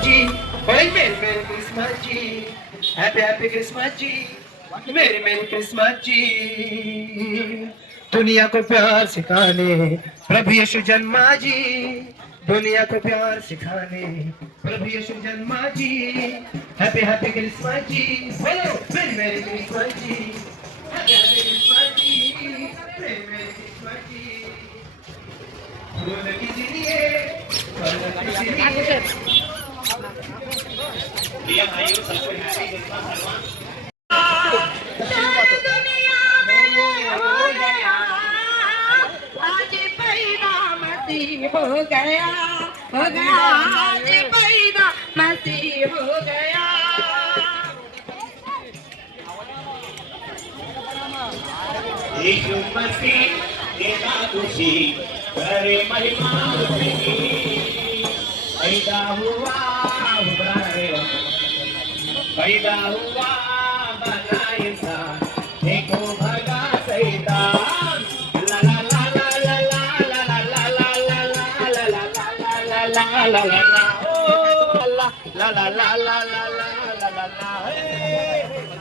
जी, ओए मेरी मेरी क्रिसमस जी, हैप्पी हैप्पी क्रिसमस जी, मेरी मेरी क्रिसमस जी। दुनिया को प्यार सिखाने प्रभु यीशु जन्मा जी, दुनिया को प्यार सिखाने प्रभु यीशु जन्मा जी। हैप्पी हैप्पी क्रिसमस जी, बोलो मेरी मेरी क्रिसमस जी, हैप्पी हैप्पी क्रिसमस जी, मेरी मेरी क्रिसमस जी। फूल किसी लिए, फल किसी लिए। प्रिय भाइयों, सबको हैप्पी क्रिसमस हो गया, हो गया, आज पैदा मसीह हो गया। यीशु मसीह देता खुशी, करे महिमा उसकी। पैदा हुआ पैदा हुआ बना इंसान, देखो भगा शैतान। ला ला ला ला ला ला ला ला ला ला ला ला ला ला ला ला ला ला ओ ला ला ला ला ला ला ला ला ला।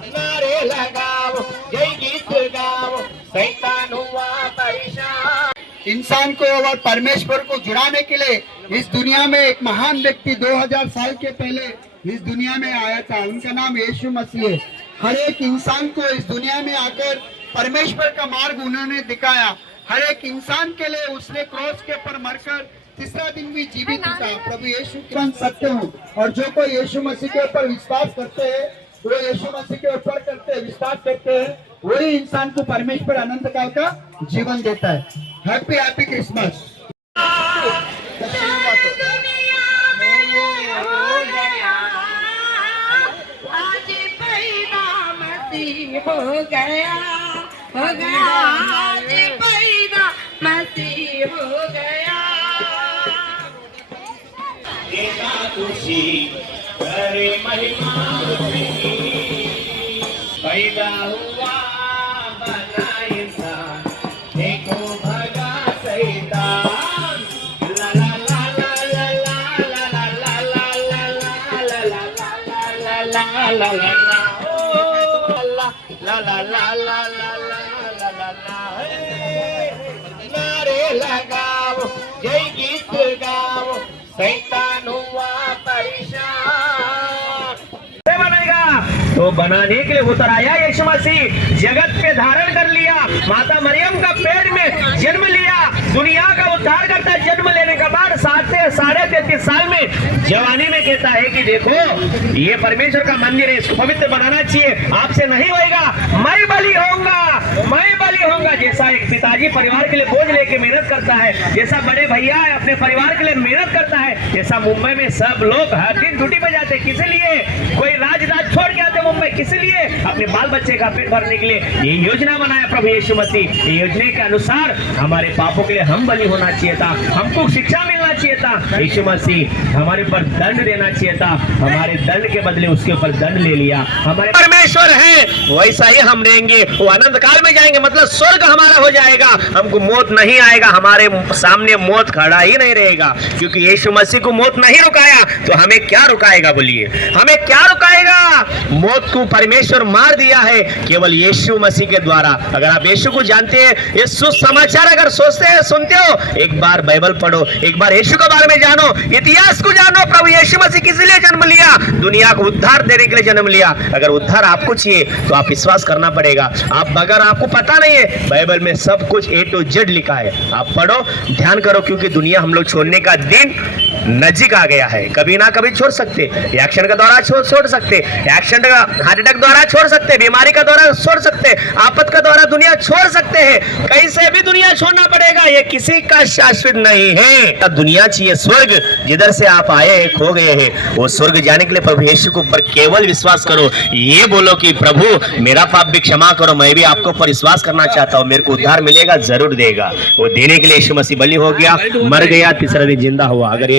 नारे लगाओ, जय गीत गाओ, शैतान हुआ परेशान। इंसान को और परमेश्वर को जुड़ाने के लिए इस दुनिया में एक महान व्यक्ति 2000 साल के पहले इस दुनिया में आया था। उनका नाम यीशु मसीह है। हर एक इंसान को इस दुनिया में आकर परमेश्वर का मार्ग उन्होंने दिखाया। हर एक इंसान के लिए उसने क्रॉस के ऊपर मरकर तीसरा दिन भी जीवित था। प्रभु यीशु कृष्ण सत्य हूँ, और जो कोई यीशु मसीह के ऊपर विश्वास करते हैं, वो यीशु मसीह के ऊपर करते हैं, विश्वास करते हैं, वही इंसान को परमेश्वर अनंत काल का जीवन देता है। Happy happy Christmas. हो गया, हो गया, आज पैदा मसीह हो गया। देता खुशी, करे महिमा उसकी। पैदा हुआ बना इंसान, देखो भगा शैतान। ला ला ला ला ला ला ला ला ला ला ला ला ला ला ला ला ला ला। ला ला ला ला ला ला ला ला ला। नारे लगाओ, जय गीत गाओ, शैतान हुआ परेशान। बनेगा तो बनाने के लिए उतर आया यीशु मसीह, जगत पे धारण कर लिया, माता मरियम का पेट में जन्म लिया। दुनिया का उद्धार करता जन्म लेने के बाद 33.5 साल में जवानी में कहता है कि देखो ये परमेश्वर का मंदिर है, इसको पवित्र बनाना चाहिए, आपसे नहीं होएगा, मैं बलि होऊंगा, मैं बलि होऊंगा। जैसा एक पिताजी परिवार के लिए बोझ लेके मेहनत करता है, जैसा बड़े भैया अपने परिवार के लिए मेहनत करता है, जैसा मुंबई में सब लोग हर दिन ड्यूटी पे जाते, किस लिए? कोई राज छोड़ के आते मुंबई, किस लिए? अपने बाल बच्चे का पेट भरने के लिए। ये योजना बनाया प्रभु यीशु मसीह। ये योजना के अनुसार हमारे पापों के लिए हम बलि होना चाहिए था, हमको शिक्षा मिलना चाहिए था। यीशु मसीह हमारे ऊपर दंड देना चाहिए था, हमारे दंड के बदले उसके ऊपर दंड ले लिया। हमारे परमेश्वर है वैसा ही हम रहेंगे, वो अनंत काल में जाएंगे, मतलब स्वर्ग हमारा हो जाएगा। हमको मौत नहीं आएगा, हमारे सामने मौत खड़ा ही नहीं रहेगा, क्योंकि यीशु मसीह को मौत नहीं रुकाया तो हमें क्या रुकाएगा? बोलिए, हमें क्या रुकाएगा? मौत को परमेश्वर मार दिया है केवल यीशु मसीह के द्वारा। अगर आप यीशु को जानते हैं, ये सुसमाचार अगर सोचते हैं, सुनते हो, एक बार बाइबल पढ़ो, एक बार यीशु के बारे में जानो, इतिहास को जानो। प्रभु यीशु मसीह किस लिए जन्म लिया? दुनिया को उद्धार देने के लिए जन्म लिया। अगर उद्धार आपको चाहिए तो आप विश्वास करना पड़ेगा। आप अगर आपको पता नहीं है, बाइबल में सब कुछ A to Z लिखा है, आप पढ़ो, ध्यान करो, क्योंकि दुनिया हम लोग छोड़ने का दिन नजीक आ गया है। कभी ना कभी छोड़ सकते, एक्शन का द्वारा छोड़ सकते, एक्शन का हार्ट अटैक द्वारा छोड़ सकते, बीमारी का द्वारा छोड़ सकते, आपत का द्वारा दुनिया छोड़ सकते हैं, कहीं से भी दुनिया छोड़ना पड़ेगा, ये किसी का शाश्वत नहीं है। दुनिया चाहिए स्वर्ग, जिधर से आप आए हैं, खो गए हैं, वो स्वर्ग जाने के लिए प्रभु यीशु को पर केवल विश्वास करो। ये बोलो कि प्रभु मेरा पाप भी क्षमा करो, मैं भी आपको पर विश्वास करना चाहता हूँ, मेरे को उद्धार मिलेगा, जरूर देगा। वो देने के लिए यीशु मसीह बलि हो गया, मर गया, तीसरा दिन जिंदा हुआ। अगर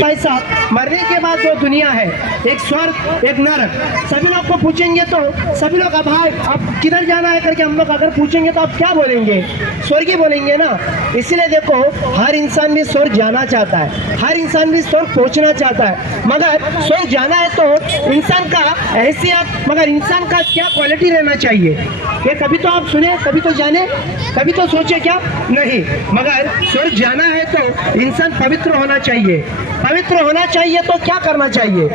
मरने के बाद जो दुनिया है, एक स्वर्ग एक नरक, सभी लोग को पूछेंगे तो सभी लोग अब भाई अब किधर जाना है करके हम लोग अगर पूछेंगे तो आप क्या बोलेंगे? स्वर्ग ही बोलेंगे ना। इसीलिए देखो हर इंसान भी स्वर्ग जाना चाहता है, हर इंसान भी स्वर्ग पहुंचना चाहता है, मगर स्वर्ग जाना है तो इंसान का हैसियत, मगर इंसान का क्या क्वालिटी रहना चाहिए, ये कभी तो आप सुने, कभी तो जाने, कभी तो सोचे क्या? नहीं। मगर स्वर्ग जाना है तो इंसान पवित्र होना चाहिए। पवित्र होना चाहिए तो क्या करना चाहिए?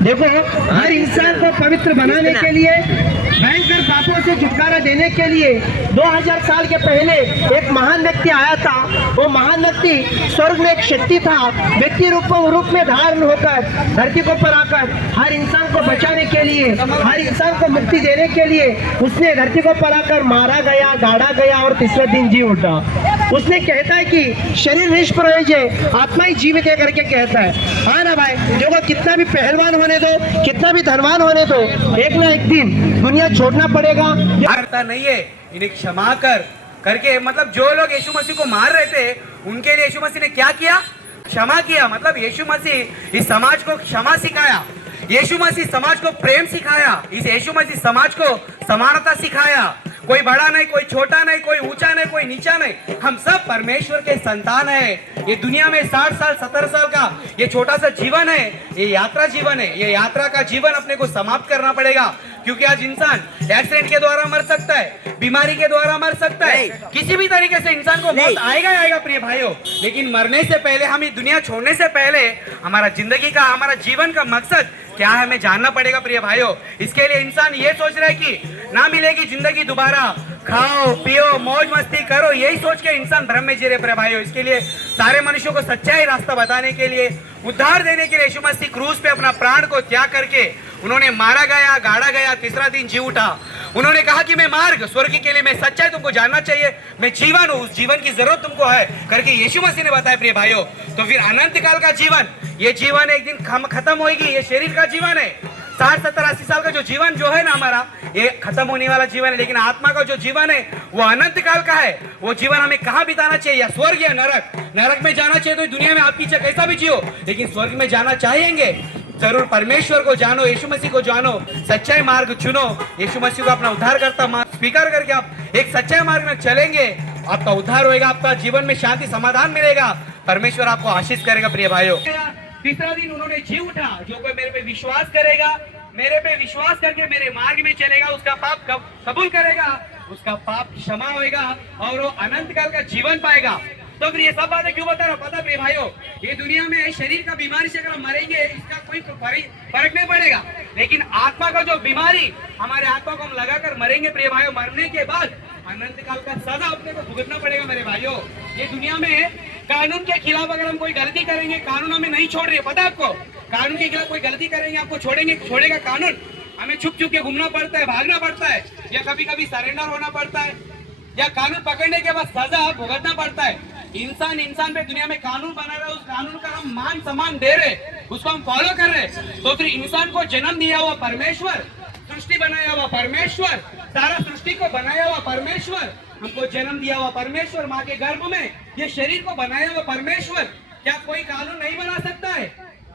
देखो, हर इंसान को पवित्र बनाने के लिए, भयंकर पापों से छुटकारा देने के लिए 2000 साल के पहले एक महान व्यक्ति आया था। वो महान व्यक्ति स्वर्ग में एक शक्ति था, व्यक्ति रूप में धारण होकर धरती को पर आकर हर इंसान को बचाने के लिए, हर इंसान को मुक्ति देने के लिए उसने धरती को पर आकर मारा गया, गाड़ा गया और तीसरे दिन जी उठा। उसने कहता है कि शरीर निष्प्रयोज्य है, आत्मा ही जीवित है करके कहता है। हाँ ना भाई, जो को कितना भी पहलवान होने दो, कितना भी धनवान होने दो, एक ना एक दिन दुनिया छोड़ना पड़ेगा। करता नहीं है, इन्हें क्षमा कर करके, मतलब जो लोग यीशु मसीह को मार रहे थे उनके लिए यीशु मसीह ने क्या किया? क्षमा किया। मतलब यीशु मसीह इस समाज को क्षमा सिखाया, यीशु मसीह समाज को प्रेम सिखाया, इस यीशु मसीह समाज को समानता सिखाया। कोई बड़ा नहीं, कोई छोटा नहीं, कोई ऊंचा नहीं, कोई नीचा नहीं, हम सब परमेश्वर के संतान है। ये दुनिया में 60 साल 70 साल का ये छोटा सा जीवन है, ये यात्रा जीवन है। ये यात्रा का जीवन अपने को समाप्त करना पड़ेगा, क्योंकि आज इंसान एक्सीडेंट के द्वारा मर सकता है, बीमारी के द्वारा मर सकता है, किसी भी तरीके से इंसान को मौत आएगा आएगा प्रिय भाइयों। लेकिन मरने से पहले, हम ये दुनिया छोड़ने से पहले हमारा जिंदगी का, हमारा जीवन का मकसद क्या है हमें जानना पड़ेगा प्रिय भाइयों। इसके लिए इंसान ये सोच रहा है कि ना मिलेगी जिंदगी दोबारा, खाओ पियो मौज मस्ती करो, यही सोच के इंसान भ्रम में जी रहे प्रिय भाइयों। इसके लिए सारे मनुष्यों को सच्चाई रास्ता बताने के लिए, उद्धार देने के लिए यीशु मसीह क्रूस पे अपना प्राण को त्याग करके उन्होंने मारा गया, गाड़ा गया, तीसरा दिन जी उठा। उन्होंने कहा कि मैं मार्ग, स्वर्ग के लिए मैं सच्चाई तुमको जानना चाहिए, मैं जीवन हूँ, उस जीवन की जरूरत तुमको है करके यीशु मसीह ने बताया प्रिय भाइयों। तो फिर अनंत काल का जीवन, ये जीवन एक दिन खत्म होगी, ये शरीर का जीवन है। 60 70 80 साल का जो जीवन जो है ना हमारा, ये खत्म होने वाला जीवन है। लेकिन आत्मा का जो जीवन है वो अनंत काल का है। वो जीवन हमें कहाँ बिताना चाहिए? या स्वर्ग या नरक? नरक में जाना चाहिए तो दुनिया में आपकी इच्छा कैसा भी जियो, लेकिन स्वर्ग में जाना चाहेंगे जरूर परमेश्वर को जानो, यीशु मसीह को जानो, सच्चाई मार्ग चुनो, यीशु मसीह को अपना उद्धार करता मार्ग स्वीकार करके आप एक सच्चाई मार्ग में चलेंगे, आपका उद्धार होएगा, आपका जीवन में शांति समाधान मिलेगा, परमेश्वर आपको आशीष करेगा प्रिय भाइयों। तीसरा दिन उन्होंने जी उठा। जो कोई मेरे पे विश्वास करेगा, मेरे पे विश्वास करके मेरे मार्ग में चलेगा, उसका पाप कबूल करेगा, उसका पाप क्षमा होएगा और वो अनंत काल का जीवन पाएगा। तो फिर ये सब बातें क्यों बता रहा हूँ पता प्रिय भाइयों? ये दुनिया में शरीर का बीमारी से अगर हम मरेंगे इसका कोई फर्क नहीं पड़ेगा, लेकिन आत्मा का जो बीमारी, हमारे आत्मा को हम लगाकर मरेंगे प्रिय भाइयों, मरने के बाद अनंत काल का सजा अपने को भुगतना पड़ेगा मेरे भाइयों। ये दुनिया में कानून के खिलाफ अगर हम कोई गलती करेंगे, कानून हमें नहीं छोड़ रही है, पता है आपको? कानून के खिलाफ कोई गलती करेंगे, आपको छोड़ेगा कानून, हमें छुप के घूमना पड़ता है, भागना पड़ता है, या कभी कभी सरेंडर होना पड़ता है, या कानून पकड़ने के बाद सजा भुगतना पड़ता है। इंसान पे दुनिया में कानून बना रहा है, उस कानून का हम मान सम्मान दे रहे, उसको हम फॉलो कर रहे। तो फिर इंसान को जन्म दिया हुआ परमेश्वर, सृष्टि बनाया हुआ परमेश्वर, सारा सृष्टि को बनाया हुआ परमेश्वर, हमको जन्म दिया हुआ परमेश्वर, माँ के गर्भ में ये शरीर को बनाया हुआ परमेश्वर, क्या कोई कानून नहीं बना सकता है?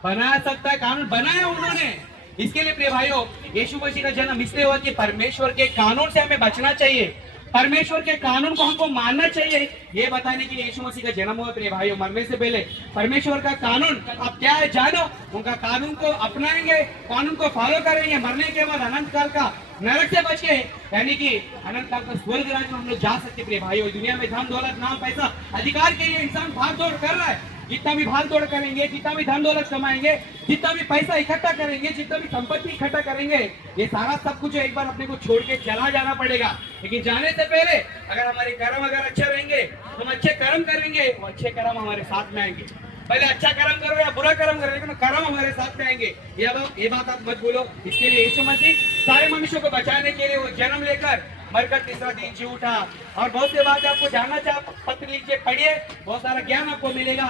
बना सकता है, कानून बनाया उन्होंने। इसके लिए प्रिय भाइयों, यीशु मसीह का जन्म इसलिए हुआ कि परमेश्वर के कानून से हमें बचना चाहिए, परमेश्वर के कानून को हमको मानना चाहिए, ये बताने के लिए यीशु मसीह का जन्म हुआ प्रिय भाइयों। मरने से पहले परमेश्वर का कानून अब क्या है जानो, उनका कानून को अपनाएंगे, कानून को फॉलो करेंगे, मरने के बाद अनंत काल का नरक से बच के, यानी कि अनंत काल का स्वर्ग राज्य में हम लोग जा सकते प्रिय भाइयों। दुनिया में धन दौलत नाम पैसा अधिकार के लिए इंसान भाग दौड़ कर रहा है, जितना भी भाग दौड़ करेंगे, जितना भी धन दौलत कमाएंगे, जितना भी पैसा इकट्ठा करेंगे, जितना भी संपत्ति इकट्ठा करेंगे, ये सारा सब कुछ एक बार अपने को छोड़ के चला जाना पड़ेगा। लेकिन जाने से पहले अगर हमारे कर्म अगर अच्छे रहेंगे, हम अच्छे कर्म करेंगे, वो अच्छे कर्म हमारे साथ में आएंगे। पहले अच्छा कर्म करो या बुरा कर्म करो, लेकिन कर्म हमारे साथ में आएंगे, ये बात आप मत बोलो। इसके लिए यीशु मसीह सारे मनुष्यों को बचाने के लिए वो जन्म लेकर मरकर तीसरा दिन जी उठा। और बहुत सी बात आपको जानना चाहिए, पत्र लीजिए, पढ़िए, बहुत सारा ज्ञान आपको मिलेगा।